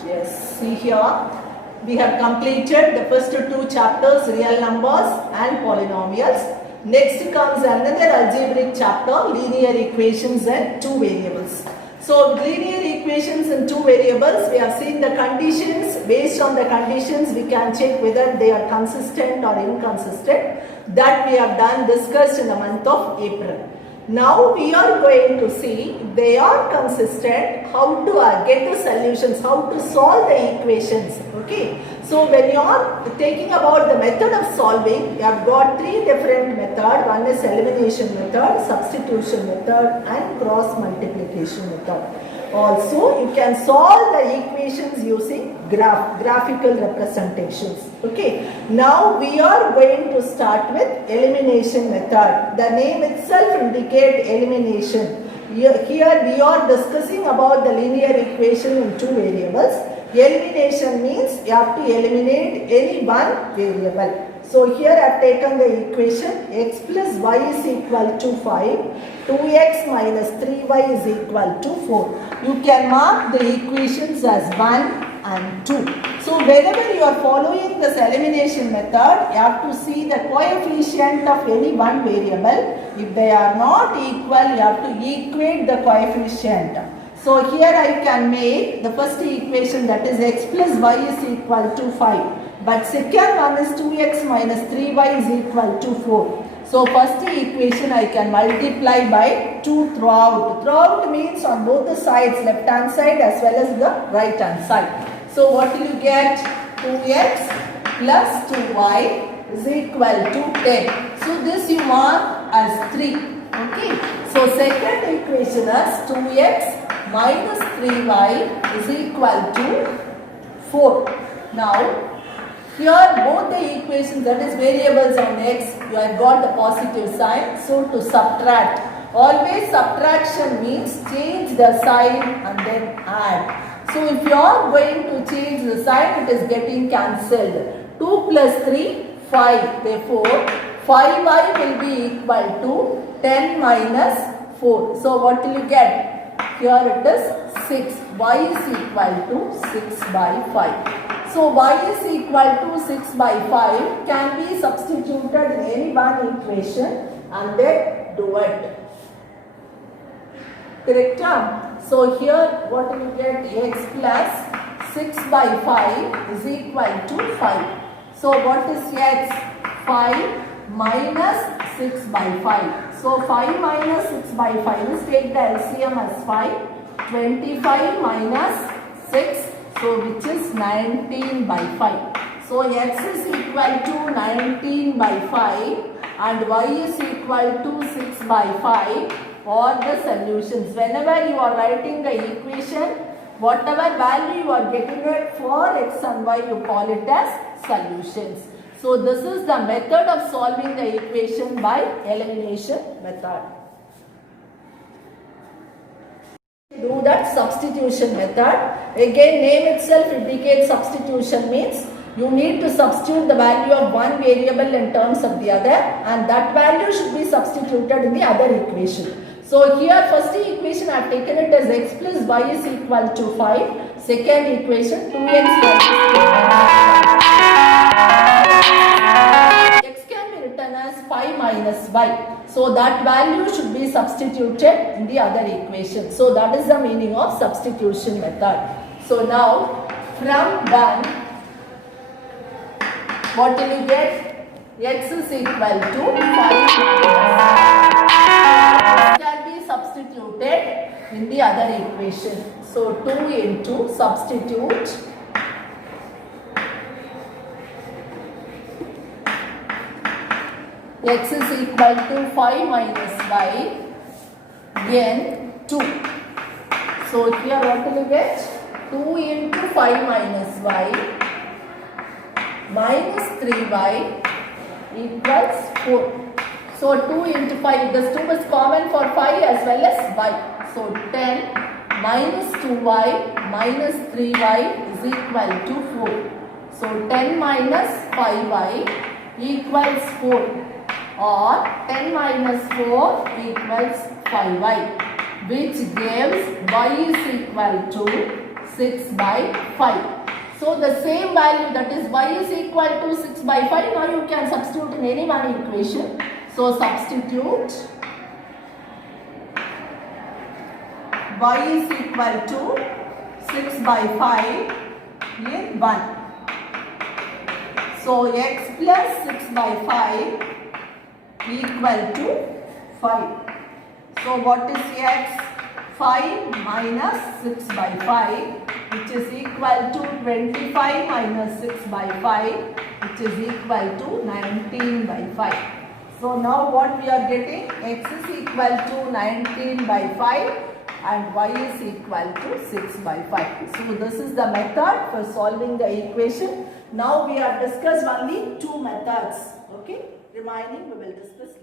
Yes, see here, we have completed the first two chapters, real numbers and polynomials. Next comes another algebraic chapter, linear equations and two variables. So linear equations and two variables, we have seen the conditions. Based on the conditions, we can check whether they are consistent or inconsistent. That we have discussed in the month of April. Now we are going to see if they are consistent, how to get the solutions, how to solve the equations. Okay. So when you are taking about the method of solving, you have got three different methods. One is elimination method, substitution method and cross multiplication method. Also, you can solve the equations using graphical representations. Okay. Now we are going to start with elimination method. The name itself indicates elimination. Here we are discussing about the linear equation in two variables. Elimination means you have to eliminate any one variable. So here I have taken the equation x plus y is equal to 5, 2x minus 3y is equal to 4. You can mark the equations as 1 and 2. So whenever you are following this elimination method, you have to see the coefficient of any one variable. If they are not equal, you have to equate the coefficient. So here I can make the first equation, that is x plus y is equal to 5. But second one is 2x minus 3y is equal to 4. So first equation I can multiply by 2 throughout. Throughout means on both the sides, left hand side as well as the right hand side. So what will you get? 2x plus 2y is equal to 10. So this you mark as 3. Okay. So second equation is 2x minus 3y is equal to 4. Now here both the equations, that is variables on x, you have got the positive sign. So to subtract, always subtraction means change the sign and then add. So if you are going to change the sign, it is getting cancelled. 2 plus 3, 5. Therefore, 5y will be equal to 10 minus 4. So what will you get? Here it is 6. Y is equal to 6 by 5. So y is equal to 6 by 5 can be substituted in any one equation and then do it. Correct? So here what will you get? X plus 6 by 5 is equal to 5. So what is x? 5 minus 6 by 5. So 5 minus 6 by 5 is, take the LCM as 5. 25 minus 6. So which is 19 by 5. So x is equal to 19 by 5 and y is equal to 6 by 5 or the solutions. Whenever you are writing the equation, whatever value you are getting it for x and y, you call it as solutions. So this is the method of solving the equation by elimination method. Do that substitution method. Again, name itself indicates substitution means you need to substitute the value of one variable in terms of the other and that value should be substituted in the other equation. So here first equation I have taken it as x plus y is equal to 5. Second equation 2x x can be written as 5 minus y. So that value should be substituted in the other equation. So that is the meaning of substitution method. So now from 1, what will you get? X is equal to 5 can be substituted in the other equation. So 2 into substitute x is equal to 5 minus y again 2. So here what will you get? 2 into 5 minus y minus 3y equals 4. So 2 into 5, this 2 is common for 5 as well as y. So 10 minus 2y minus 3y is equal to 4. So 10 minus 5y equals 4. Or 10 minus 4 equals 5y, which gives y is equal to 6 by 5. So the same value, that is y is equal to 6 by 5. Now you can substitute in any one equation. So substitute y is equal to 6 by 5 in 1. So x plus 6 by 5 equal to 5. So what is x? 5 minus 6 by 5, which is equal to 25 minus 6 by 5, which is equal to 19 by 5. So now what we are getting? X is equal to 19 by 5 and y is equal to 6 by 5. So this is the method for solving the equation. Now we have discussed only two methods. Okay, remaining we will discuss